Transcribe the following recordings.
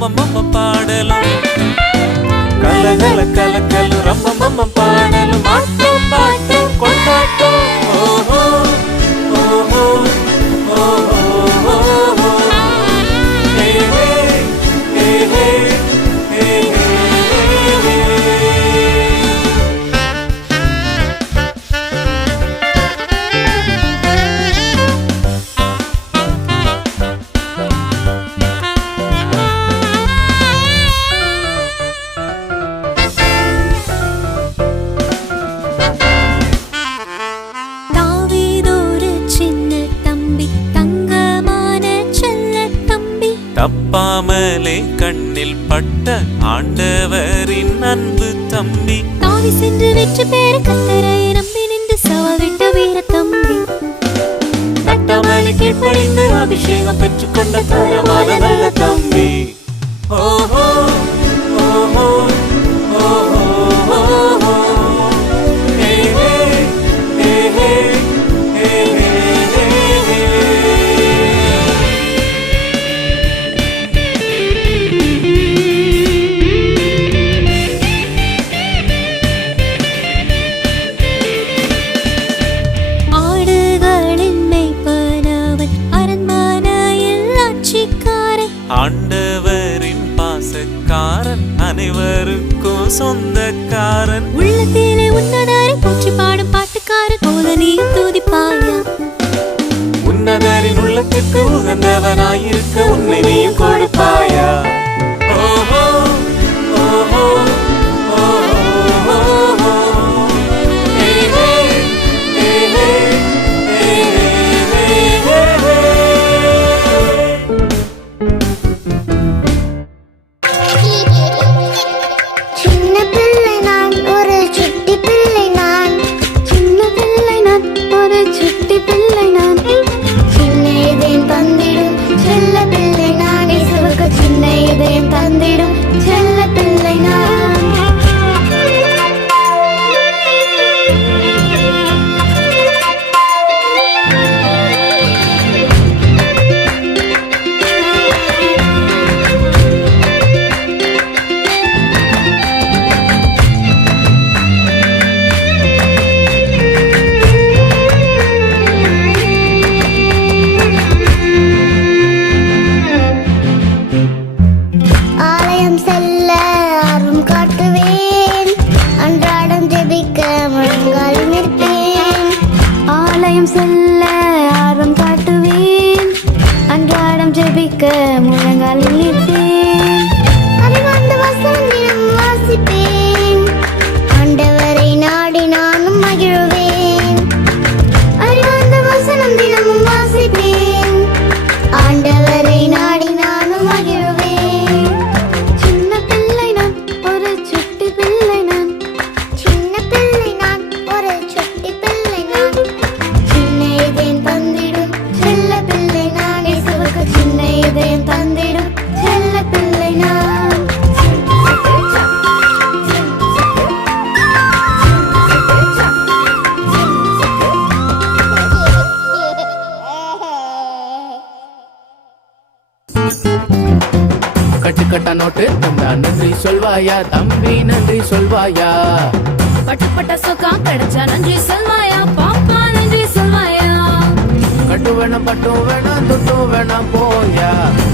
மம்ம பாடலாம் கலகல கலக்கலும் ரொம்ப மம்ம பாடலும் ஆட்டம் பாட்டம் கொண்டாட்டம் ஓஹோ ஓஹோ ஓஹோ ஹே ஹே ஹே ஹே தப்பாமலே கண்ணில் பட்ட ஆண்டவரின் அன்பு தம்பி தாவி சென்று வெற்றி பெற கத்தரை நம்பி நின்று சவாவிட்ட வீர தம்பி தட்டாமலே கீழ்ப்படிந்து அபிஷேகம் பெற்றுக்கொண்ட தரமான நல்ல தம்பி ஓஹோ ஓஹோ ஓஹோ ஹே ஹே ஹே ஹே ஆண்டவரின் பாசக்காரன் அனைவருக்கும் சொந்தக்காரன் உள்ளத்திலே உன்னதரை போற்றி பாடும் பாட்டுக்காரன் போல நீ துதிப்பாயா உன்னதரின் உள்ளத்திற்கு உகந்தவனாயிருக்க உன்னை நீயும் கொடுப்பாயா ஓஹோ ஓஹோ செல்ல ஆர்வம் காட்டுவேன் அன்றாடம் ஜெபிக்க முழங்கால் நிற்பேன் அறிவார்ந்த வசனம் தினம் வாசிப்பேன் ஆண்டவரை நாடி நானும் மகிழ்வேன் அறிவார்ந்த வசனம் தினமும் வாசிப்பேன் ஆண்டவரை நாடி நானும் மகிழ்வேன் சின்ன பிள்ளை நான் ஒரு சுட்டி பிள்ளை நான் சின்ன பிள்ளை நான் ஒரு சுட்டி பிள்ளை நான் தந்திடும் செல்ல பிள்ளை நான் இயேசுவுக்கு சின்ன இதயம் தந்திடும் செல்ல பிள்ளை நான் கட்டுக்கட்ட நோட்டு தந்தா நன்றி சொல்வாயா தம்பி நன்றி சொல்வாயா பட்டுப்பட்ட சொக்கம் கிடைச்சா நன்றி சொல்வாயா பாப்பா நன்றி சொல்வாயா கட்டு வேணாம் பட்டும் வேணாம் துட்டும் வேணாம் போயா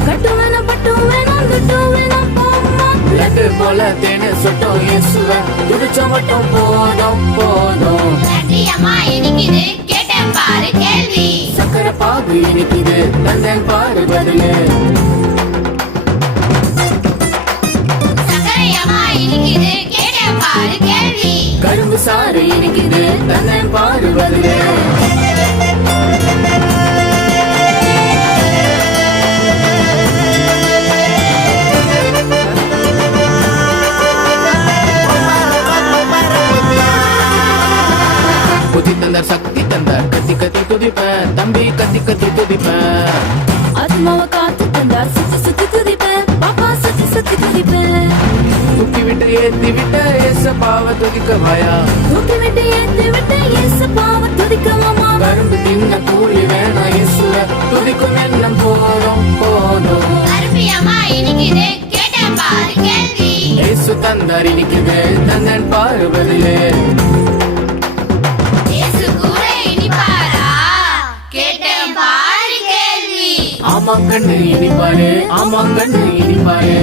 கட்டு வேணாம் பட்டும் வேணாம் துட்டும் வேணாம் போம்மா லட்டு போல தேனே சொட்டும் இயேசுவே துடிச்ச மட்டும் போதும் போதும் நன்றி அம்மா இனிக்குது கேட்டேன் பாரு கேள்வி சக்கரை பாகு இனிக்குது தந்தேன் பாரு பதிலு சக்கரை அம்மா இனிக்குது கேட்டேன் பாரு கேள்வி கரும்பு சாறு இனிக்குது தந்தேன் பாரு பதிலு புத்தி தந்தார் சக்தி தந்தார் கத்தி கத்தி துதிப்பேன் தம்பி கத்தி கத்தி துதிப்பேன் ஆத்மாவை காத்து தந்தார் சுத்தி சுத்தி துதிப்பேன் பாப்பா சுத்தி சுத்தி துதிப்பேன் தூக்கி விட்டு ஏத்தி விட்ட ஏசப்பாவை துதிக்கவாயா தூக்கி விட்டு ஏத்தி விட்டு இயேசுப்பாவை துதிக்கவாமா கரும்பு தின்ன கூலி வேணாம் இயேசுவே துதிக்கும் எண்ணம் போதும் போதும் அருமையம்மா இனிக்குது முன்னாடி நிக்குது தந்தன் பாரு பதிலே. இயேசு கூட இனிப்பாரா கேட்டேன் பாரு கேள்வி. ஆமா கண்ணு இனிப்பாரு, ஆமா கண்ணு இனிப்பாரு.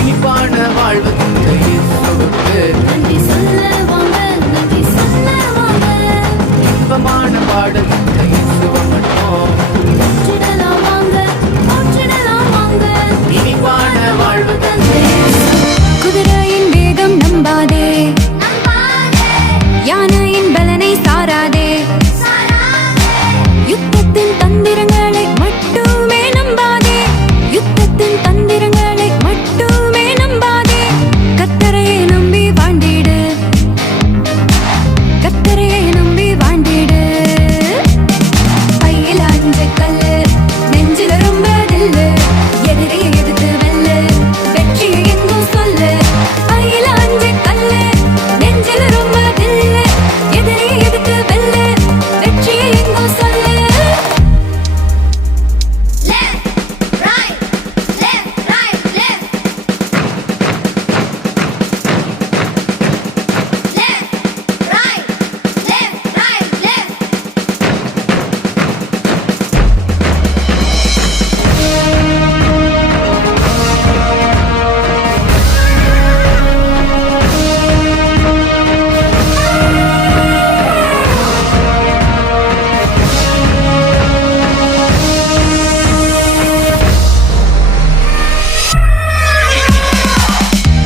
இனிப்பான வாழ்வு தந்த இயேசுவுக்கு நன்றி சொல்ல வாங்க, நன்றி சொல்ல வாங்க. இன்பமான பாடல் தந்த இயேசுவை மட்டும் போற்றிடலாம் வாங்க, போற்றிடலாம் வாங்க. இனிப்பான வாழ்வு தந்த குதிரையின் வேகம் நம்பாதே, யானையின் பலனை சாராதே, யுத்தத்தின் தந்திரங்களை மட்டுமே நம்பாதே, யுத்தத்தின் தந்திரங்களை மட்டுமே நம்பாதே. கர்த்தரையே நம்பி வாழ்ந்திடு, கர்த்தரையே நம்பி வாழ்ந்திடு. பையில் அஞ்சு கல்லு, நெஞ்சில ரொம்ப தில்லு, எதிரியை எதிர்த்து வெல்லு, வெற்றியை எங்கும் சொல்லு. பையில் அஞ்சு கல்லு, நெஞ்சில ரொம்ப தில்லு, எதிரியை எதிர்த்து வெல்லு, வெற்றியை எங்கும் சொல்லு. Left, right, left, right, left. Left, right, left, right, left.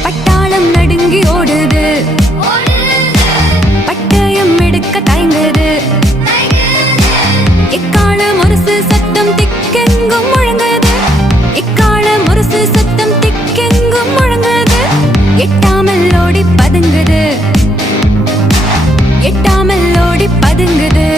பட்டாளம் நடுங்கி ஓடுது, பட்டயம் எடுக்க தயங்குது, எக்கால முரசு சத்தம் திக்கெங்கும் முழங்குது, எக்கால முரசு சத்தம் திக்கெங்கும் முழங்குது. எட்டாமல் ஓடி பதுங்குது, எட்டாமல் ஓடி பதுங்குது.